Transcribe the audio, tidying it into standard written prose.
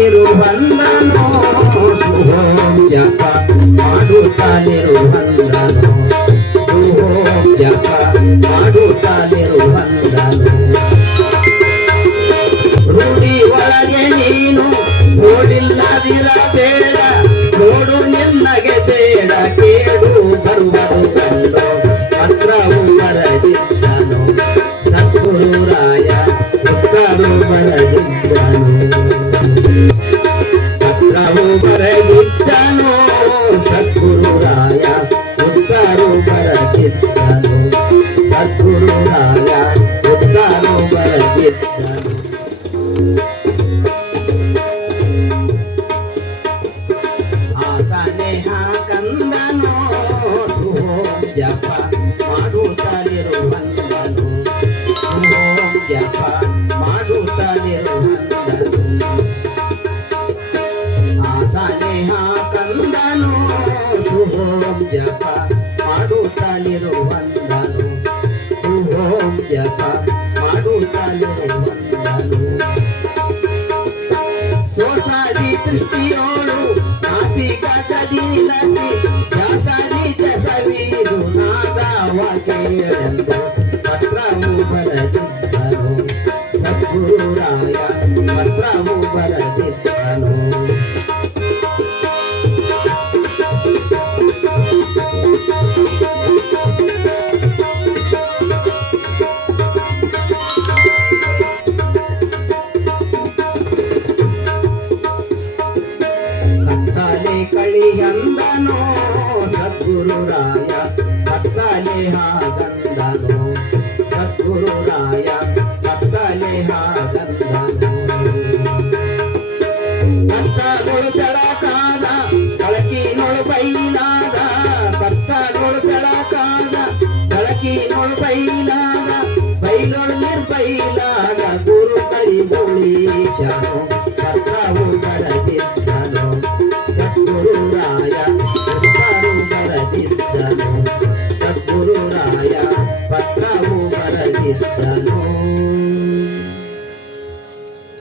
ಮಾಡುತ್ತಾನಿರುವಂದನೋ ಸುಹೋಂ ಜಪ ಮಾಡುತ್ತಾನಿರುವಂದನೋ ಸುಹೋಂ ಜಪ ಮಾಡುತ್ತಾನಿರುವಂದನೋ ರೂಢಿ ಒಳಗೆ ನೀನು ನೋಡಿಲ್ಲದಿರಬೇಡ ನೋಡು ನಿನ್ನಗೆ ಬೇಡ ಕೇಳು ಬರುವುದು ಕಂಡು ಪತ್ರವು ಬರದಿದ್ದನು ಸದ್ಗುರುರಾಯ ಪತ್ರವು ಬರದಿದ್ದನು ಪತ್ರವು ಬರದಿದ್ದನು ಸದ್ಗುರುರಾಯ ಪತ್ರವು ಬರದಿದ್ದನು ಸದ್ಗುರುರಾಯ ಪತ್ರವು ಬರದಿದ್ದನು ಕಂದನೋ ಸುಹೋಂ ಜಪ ಮಾಡುತ್ತಾನಿರುವಂದನು ಸುಹೋಂ ಜಪ ಮಾಡುತ್ತಾನಿರುವಂದನು ಆಸನೇಹ ಕಂದನೋ ಸುಹೋಂ ಜಪ ಮಾಡುತ್ತಾನಿರುವಂದನು ಸುಹೋಂ ಜಪ ಮಾಡುತ್ತಾನಿರುವಂದನು ಸೋಸಾದಿ ದೃಷ್ಟಿಯೋಳು ನಾಸಿಕದಿಲಸಿ ಜಾಸದಿ ಜಸವೀರು ನಾದವ ಕೇಳೆಂದು ಪತ್ರವು ಬರದಿದ್ದನು ಸದ್ಗುರುರಾಯ ಪತ್ರವು ಬರದಿದ್ದನು ಕಳಿಯಂದನೋ ಸದ್ಗುರುರಾಯ ಕತ್ತಲೆ ಹಾಗಂದನೋ ಸದ್ಗುರುರಾಯ ಕತ್ತಲೆ ಹಾಗಂದನೋ ಕತ್ತಲೊಳು ಬೆಳಕಾದ ಬೆಳಕಿನೊಳು ಬೈಲಾದ ಕತ್ತಲೊಳು ಬೆಳಕಾದ ಬೆಳಕಿನೊಳು ಬೈಲಾದ